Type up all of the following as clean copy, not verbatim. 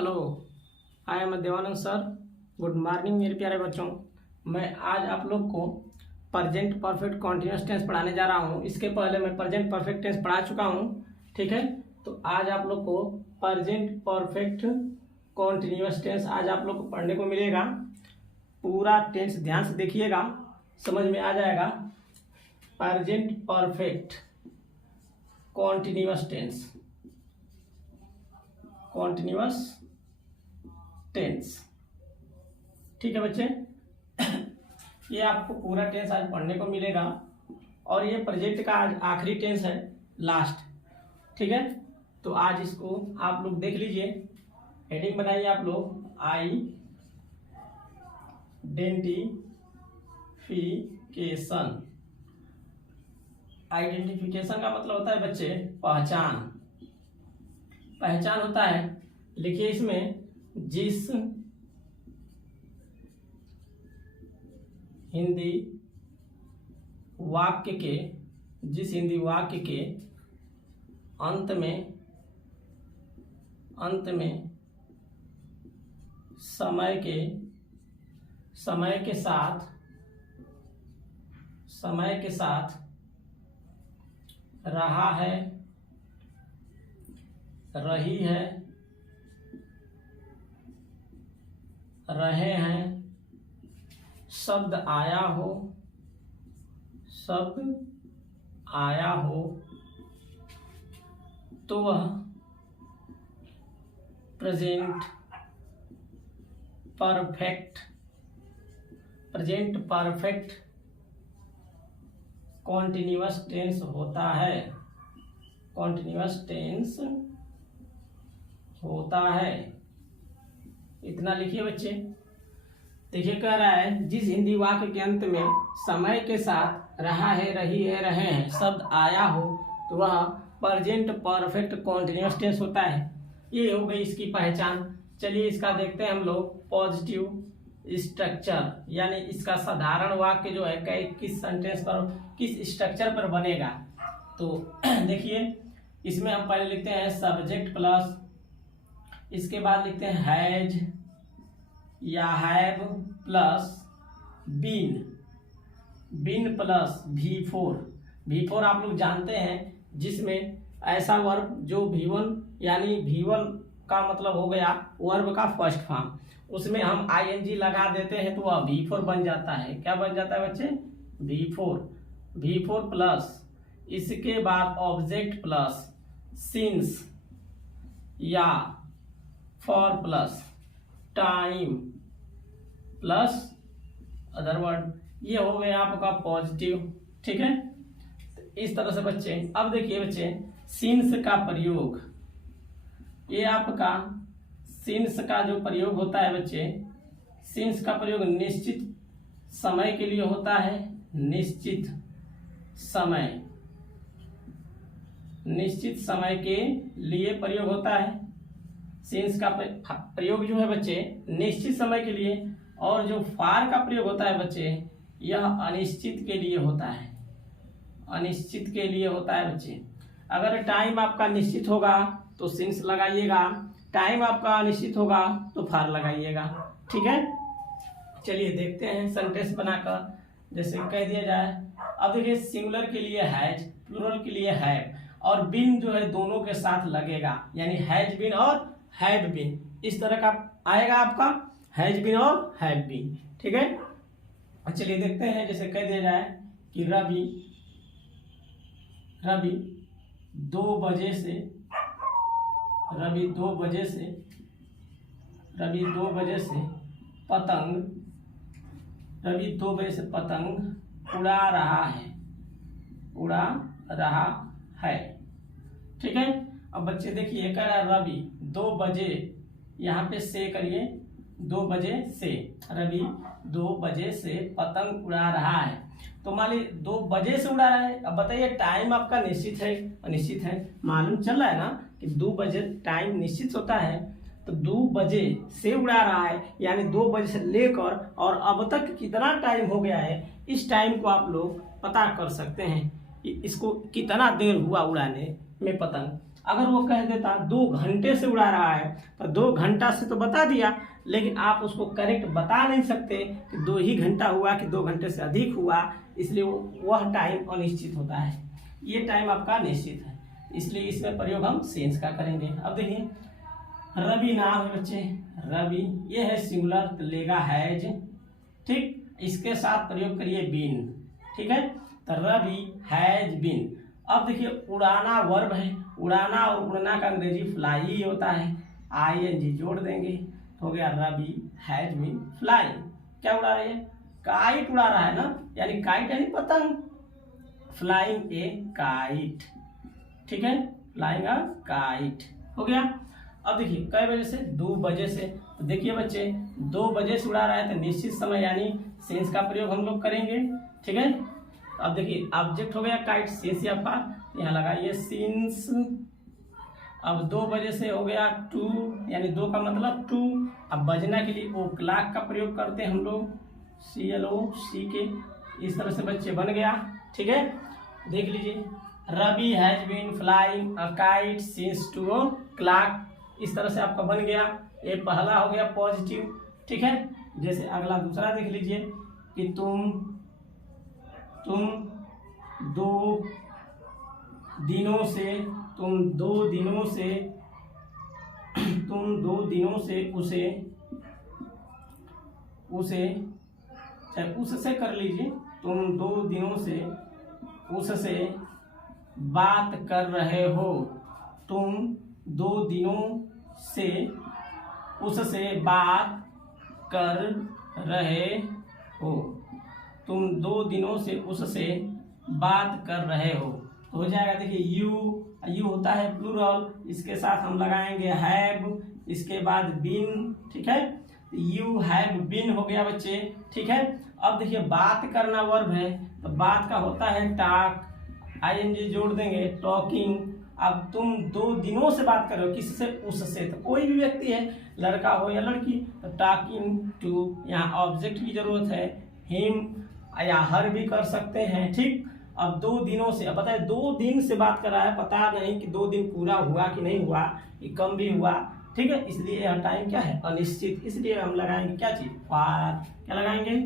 Hello, I am Devanand sir. Good morning मेरे प्यारे बच्चों। मैं आज आप लोग को प्रेजेंट परफेक्ट कॉन्टिन्यूअस टेंस पढ़ाने जा रहा हूँ। इसके पहले मैं प्रेजेंट परफेक्ट टेंस पढ़ा चुका हूँ, ठीक है। तो आज आप लोग को प्रेजेंट परफेक्ट कॉन्टिन्यूअस टेंस आज आप लोग को पढ़ने को मिलेगा। पूरा टेंस ध्यान से देखिएगा, समझ में आ जाएगा। Present perfect continuous tense, continuous tense, ठीक है बच्चे। ये आपको पूरा टेंस आज पढ़ने को मिलेगा और ये प्रेजेंट का आज आखिरी टेंस है, लास्ट, ठीक है। तो आज इसको आप लोग देख लीजिए। हेडिंग बनाइए आप लोग, आइडेंटिफिकेशन। आइडेंटिफिकेशन का मतलब होता है बच्चे पहचान, पहचान होता है। लिखिए इसमें, जिस हिंदी वाक्य के अंत में समय के साथ रहा है, रही है, रहे हैं, शब्द आया हो तो वह प्रेजेंट परफेक्ट कॉन्टिन्यूअस टेंस होता है, कॉन्टिन्यूअस टेंस होता है। इतना लिखिए बच्चे। देखिए, कह रहा है जिस हिंदी वाक्य के अंत में समय के साथ रहा है, रही है, रहे हैं शब्द आया हो तो वह प्रेजेंट परफेक्ट कॉन्टिन्यूअस टेंस होता है। ये हो गई इसकी पहचान। चलिए इसका देखते हैं हम लोग पॉजिटिव स्ट्रक्चर, यानी इसका साधारण वाक्य जो है किस सेंटेंस पर, किस स्ट्रक्चर पर बनेगा। तो देखिए, इसमें हम पहले लिखते हैं सब्जेक्ट प्लस, इसके बाद लिखते हैं हैज या have plus been plus V4 आप लोग जानते हैं, जिसमें ऐसा वर्ब जो V1 यानी V1 का मतलब हो गया वर्ब का फर्स्ट फॉर्म, उसमें हम ing लगा देते हैं तो वह V4 बन जाता है। क्या बन जाता है बच्चे? V4 प्लस, इसके बाद ऑब्जेक्ट प्लस सिंस या for plus time plus other word, ये हो गया आपका पॉजिटिव, ठीक है। तो इस तरह से बच्चे, अब देखिए बच्चे, सिंस का प्रयोग, ये आपका सिंस का जो प्रयोग होता है बच्चे, सिंस का प्रयोग निश्चित समय के लिए होता है, निश्चित समय के लिए प्रयोग होता है। सिंस का प्रयोग जो है बच्चे निश्चित समय के लिए, और जो फार का प्रयोग होता है बच्चे, यह अनिश्चित के लिए होता है, अनिश्चित के लिए होता है बच्चे। अगर टाइम आपका निश्चित होगा तो सिंस लगाइएगा, टाइम आपका अनिश्चित होगा तो फार लगाइएगा, ठीक है। चलिए देखते हैं सेंटेंस बनाकर। जैसे कह दिया जाए, अब देखिए सिंगुलर के लिए हैज, प्लूरल के लिए हैव, और बिन जो है दोनों के साथ लगेगा, यानी हैज बिन और हैव बीन, इस तरह का आएगा आपका, हैज बीन और हैव बीन, ठीक है। चलिए देखते हैं। जैसे कह दिया जाए कि रवि 2 बजे से पतंग उड़ा रहा है, ठीक है। अब बच्चे देखिए, कह रहा है रवि 2 बजे, यहाँ पे से करिए, 2 बजे से, रवि 2 बजे से पतंग उड़ा रहा है। तो मान ली 2 बजे से उड़ा रहा है। अब बताइए टाइम आपका निश्चित है अनिश्चित है? मालूम चल रहा है ना कि 2 बजे टाइम निश्चित होता है, तो 2 बजे से उड़ा रहा है, यानी 2 बजे से लेकर और अब तक कितना टाइम हो गया है, इस टाइम को आप लोग पता कर सकते हैं। इसको कितना देर हुआ उड़ाने, में पतंग। अगर वो कह देता 2 घंटे से उड़ा रहा है तो 2 घंटा से तो बता दिया, लेकिन आप उसको करेक्ट बता नहीं सकते कि 2 ही घंटा हुआ कि 2 घंटे से अधिक हुआ, इसलिए वह टाइम अनिश्चित होता है। ये टाइम आपका निश्चित है, इसलिए इसमें प्रयोग हम सेंस का करेंगे। अब देखिए रवि नाम है बच्चे, रवि ये है सिंगुलर तो लेगा हैज, ठीक। इसके साथ प्रयोग करिए बीन, ठीक है, तो रवि हैज बीन। अब देखिए उड़ाना वर्ब है, उड़ाना और उड़ना का अंग्रेजी फ्लाई होता है, ING जोड़ देंगे तो हो गया रवि हैज बीन फ्लाइंग। क्या उड़ा रही है? काइट उड़ा रहा है ना, यानी काइट यानी पतंग, फ्लाइंग ए काइट, ठीक है, फ्लाइंग अ काइट हो गया। अब देखिए कई बजे से? 2 बजे से। तो देखिए बच्चे 2 बजे से उड़ा रहा है तो निश्चित समय यानी सेंस का प्रयोग हम लोग करेंगे, ठीक है। अब देखिए ऑब्जेक्ट हो गया काइट, सेंस आपका यहाँ लगाइए सिंस। अब 2 बजे से हो गया 2, यानी 2 का मतलब 2। अब बजना के लिए ओ क्लॉक का प्रयोग करते हैं हम लोग, CLOCK, इस तरह से बच्चे बन गया, ठीक है। देख लीजिए Ravi has been flying a kite since 2 o'clock, इस तरह से आपका बन गया। ये पहला हो गया पॉजिटिव, ठीक है। जैसे अगला दूसरा देख लीजिए कि तुम 2 दिनों से उसे चाहे उससे कर लीजिए, तुम 2 दिनों से उससे बात कर रहे हो, तुम 2 दिनों से उससे बात कर रहे हो, तुम 2 दिनों से उससे बात कर रहे हो, तो हो जाएगा। देखिए यू होता है प्लूरल, इसके साथ हम लगाएंगे हैव, इसके बाद बीन, ठीक है, यू हैव बीन हो गया बच्चे, ठीक है। अब देखिए बात करना वर्ब है तो बात का होता है टॉक, ING जोड़ देंगे टॉकिंग। अब तुम 2 दिनों से बात कर रहे हो, किससे? उससे, तो कोई भी व्यक्ति है, लड़का हो या लड़की, तो टॉकिंग टू, यहाँ ऑब्जेक्ट की जरूरत है, हिम या हर भी कर सकते हैं, ठीक। अब 2 दिनों से, अब बताए 2 दिन से बात कर रहा है, पता नहीं कि 2 दिन पूरा हुआ कि नहीं हुआ, कि कम भी हुआ, ठीक है, इसलिए यह टाइम क्या है? अनिश्चित। इसलिए हम लगाएंगे क्या चीज? फॉर। क्या लगाएंगे?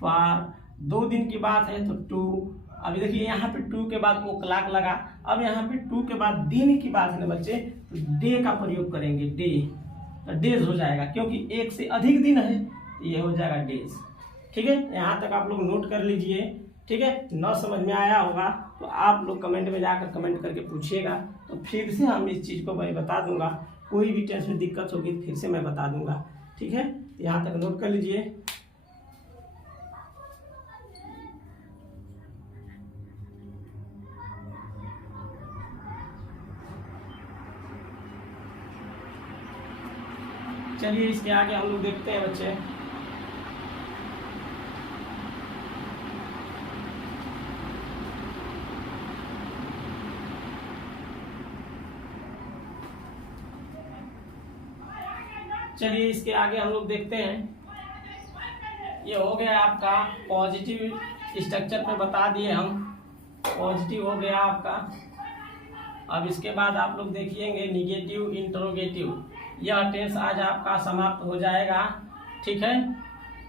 फॉर। 2 दिन की बात है तो 2। अभी देखिए यहाँ पे 2 के बाद वो क्लॉक लगा, अब यहाँ पे 2 के बाद दिन की बात है ना बच्चे, तो डे का प्रयोग करेंगे, डे, तो डेज हो जाएगा, क्योंकि 1 से अधिक दिन है, ये हो जाएगा डेज, ठीक है। यहाँ तक आप लोग नोट कर लीजिए, ठीक है। न समझ में आया होगा तो आप लोग कमेंट में जाकर कमेंट करके पूछिएगा, तो फिर से हम इस चीज़ को मैं बता दूंगा, कोई भी टेंस में दिक्कत होगी फिर से मैं बता दूंगा, ठीक है। यहाँ तक नोट कर लीजिए। चलिए इसके आगे हम लोग देखते हैं बच्चे। चलिए इसके आगे हम लोग देखते हैं। ये हो गया आपका पॉजिटिव स्ट्रक्चर पे बता दिए हम, पॉजिटिव हो गया आपका। अब इसके बाद आप लोग देखिएंगे निगेटिव इंटरोगेटिव, यह टेंस आज आपका समाप्त हो जाएगा, ठीक है।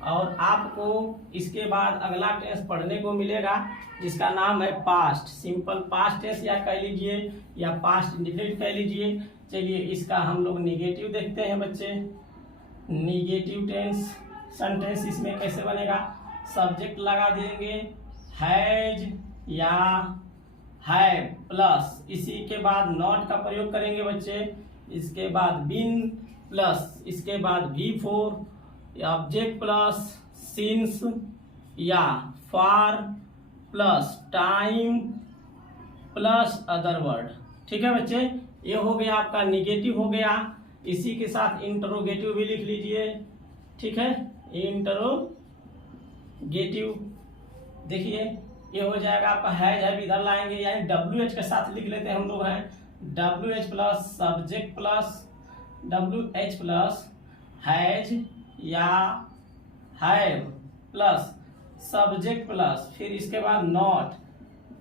और आपको इसके बाद अगला टेंस पढ़ने को मिलेगा जिसका नाम है पास्ट, सिंपल पास्ट टेंस या कह लीजिए, या पास्ट इंडेफिनिट कह लीजिए। चलिए इसका हम लोग निगेटिव देखते हैं बच्चे। निगेटिव टेंस सेंटेंस इसमें कैसे बनेगा? सब्जेक्ट लगा देंगे हैज या हैव प्लस, इसी के बाद नॉट का प्रयोग करेंगे बच्चे, इसके बाद बीन प्लस, इसके बाद V4 ऑब्जेक्ट प्लस सिंस या for plus time plus other word, ठीक है बच्चे। ये हो गया आपका निगेटिव हो गया, इसी के साथ इंटरोगेटिव भी लिख लीजिए, ठीक है। इंटरोगेटिव देखिए ये हो जाएगा आपका हैज इधर लाएंगे, यानी WH के साथ लिख लेते हैं हम लोग हैं, WH plus subject plus WH plus has या हैव प्लस सब्जेक्ट प्लस, फिर इसके बाद not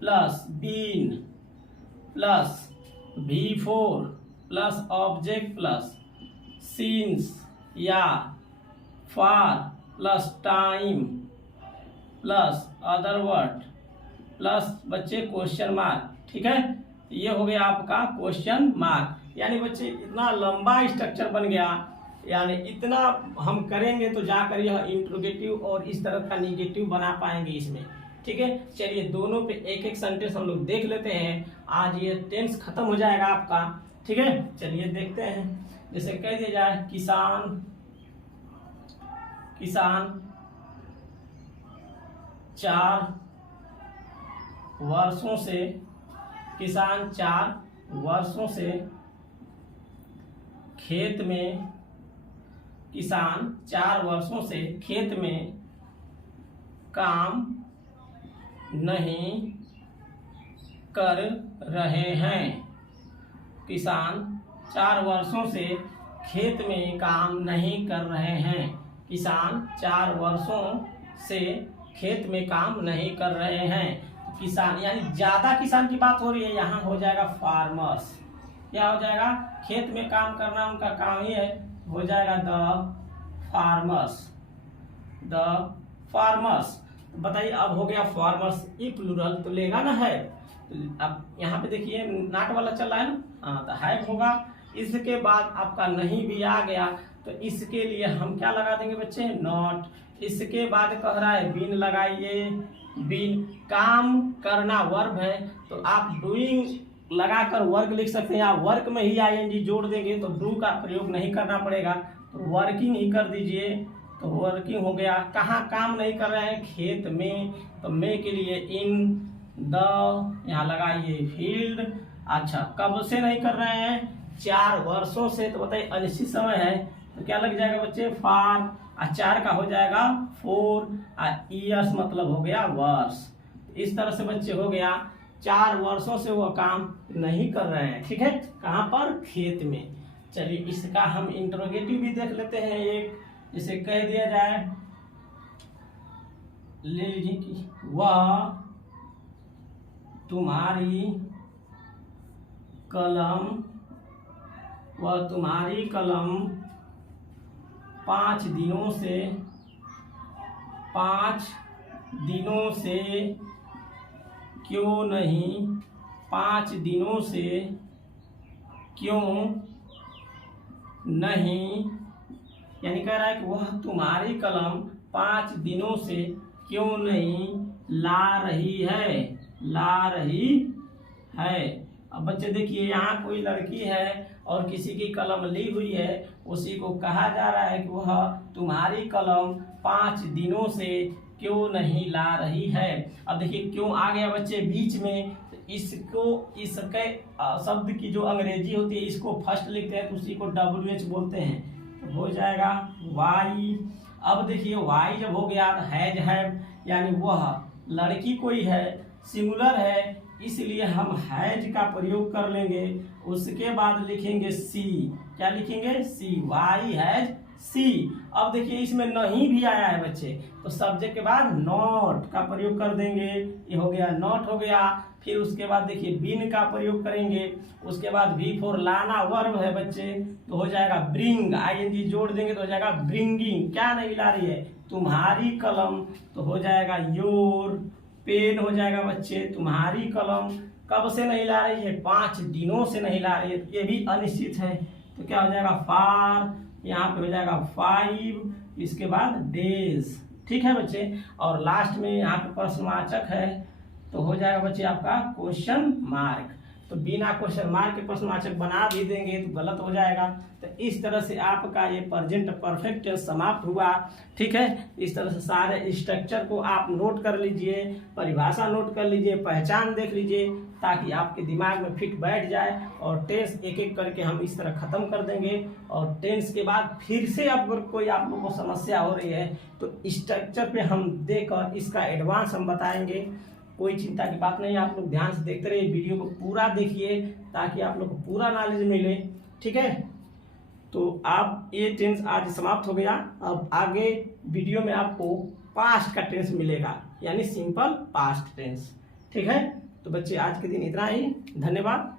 plus been plus V4 plus object plus since या for plus time plus other word plus बच्चे क्वेश्चन मार्क। ठीक है, ये हो गया आपका क्वेश्चन मार्क। यानी बच्चे इतना लंबा स्ट्रक्चर बन गया, यानी इतना हम करेंगे तो जाकर यह इंट्रोगेटिव और इस तरह का निगेटिव बना पाएंगे इसमें। ठीक है, चलिए दोनों पे एक एक सेंटेंस हम लोग देख लेते हैं। आज ये टेंस खत्म हो जाएगा आपका। ठीक है, चलिए देखते हैं। जैसे कह दिया जाए किसान 4 वर्षों से खेत में काम नहीं कर रहे हैं। किसान 4 वर्षों से खेत में काम नहीं कर रहे हैं। किसान 4 वर्षों से खेत में काम नहीं कर रहे हैं। किसान यानी ज्यादा किसान की बात हो रही है, यहाँ हो जाएगा फार्मर्स। क्या हो जाएगा? खेत में काम करना उनका काम ही है, हो जाएगा द फार्मर्स। बताइए अब हो गया फार्मर्स, ये प्लूरल तो लेगा ना है। अब यहाँ पे देखिए नॉट वाला चल रहा है ना, हाँ तो हैव होगा। इसके बाद आपका नहीं भी आ गया तो इसके लिए हम क्या लगा देंगे बच्चे? नॉट। इसके बाद कह रहा है बीन लगाइए। बीन काम करना वर्ब है तो आप डूइंग लगाकर वर्क लिख सकते हैं। आप वर्क में ही आईएनजी जोड़ देंगे तो डू का प्रयोग नहीं करना पड़ेगा, तो वर्किंग ही कर दीजिए। तो वर्किंग हो गया। कहाँ काम नहीं कर रहे हैं? खेत में। तो में के लिए इन द यहाँ लगाइए फील्ड। अच्छा, कब से नहीं कर रहे हैं? 4 वर्षों से। तो बताइए अनिश्चित समय है तो क्या लग जाएगा बच्चे? फार। 4 का हो जाएगा 4। ईयर्स मतलब हो गया वर्ष। इस तरह से बच्चे हो गया 4 वर्षों से वो काम नहीं कर रहे हैं। ठीक है, कहाँ पर? खेत में। चलिए इसका हम इंट्रोगेटिव भी देख लेते हैं। एक जैसे कह दिया जाए, ले लीजिए कि वह तुम्हारी कलम 5 दिनों से क्यों नहीं 5 दिनों से क्यों नहीं, यानी कह रहा है कि वह तुम्हारी कलम 5 दिनों से क्यों नहीं ला रही है। अब बच्चे देखिए यहाँ कोई लड़की है और किसी की कलम ली हुई है, उसी को कहा जा रहा है कि वह तुम्हारी कलम 5 दिनों से क्यों नहीं ला रही है। अब देखिए क्यों आ गया बच्चे बीच में, इसके शब्द की जो अंग्रेजी होती है इसको फर्स्ट लिखते हैं तो उसी को WH बोलते हैं, तो हो जाएगा वाई। अब देखिए वाई जब हो गया हैज हैव, यानी वह लड़की कोई है, सिंगुलर है, इसलिए हम हैज का प्रयोग कर लेंगे। उसके बाद लिखेंगे सी। क्या लिखेंगे? सी। Why has C. अब देखिए इसमें नहीं भी आया है बच्चे, तो सब्जेक्ट के बाद नॉट का प्रयोग कर देंगे। ये हो गया नॉट हो गया। फिर उसके बाद देखिए बीन का प्रयोग करेंगे। उसके बाद V4 लाना वर्ब है बच्चे, तो हो जाएगा ब्रिंग। आईएनजी जोड़ देंगे तो हो जाएगा ब्रिंगिंग। क्या नहीं ला रही है? तुम्हारी कलम, तो हो जाएगा योर। पेन हो जाएगा बच्चे। तुम्हारी कलम कब से नहीं ला रही है? 5 दिनों से नहीं ला रही है, ये भी अनिश्चित है, तो क्या हो जाएगा? फार। यहाँ पे हो जाएगा 5। इसके बाद डेज। ठीक है बच्चे, और लास्ट में यहाँ पे प्रश्नवाचक है तो हो जाएगा बच्चे आपका क्वेश्चन मार्क। तो बिना क्वेश्चन मार्क के प्रश्नवाचक बना भी देंगे तो गलत हो जाएगा। तो इस तरह से आपका ये प्रेजेंट परफेक्ट टेंस समाप्त हुआ। ठीक है, इस तरह से सारे स्ट्रक्चर को आप नोट कर लीजिए, परिभाषा नोट कर लीजिए, पहचान देख लीजिए, ताकि आपके दिमाग में फिट बैठ जाए। और टेंस एक एक करके हम इस तरह खत्म कर देंगे। और टेंस के बाद फिर से अगर कोई आप लोगों को समस्या हो रही है तो स्ट्रक्चर पे हम देकर इसका एडवांस हम बताएंगे। कोई चिंता की बात नहीं, आप लोग ध्यान से देखते रहिए, वीडियो को पूरा देखिए ताकि आप लोग को पूरा नॉलेज मिले। ठीक है, तो आप ये टेंस आज समाप्त हो गया। अब आगे वीडियो में आपको पास्ट का टेंस मिलेगा, यानी सिंपल पास्ट टेंस। ठीक है, तो बच्चे आज के दिन इतना ही। धन्यवाद।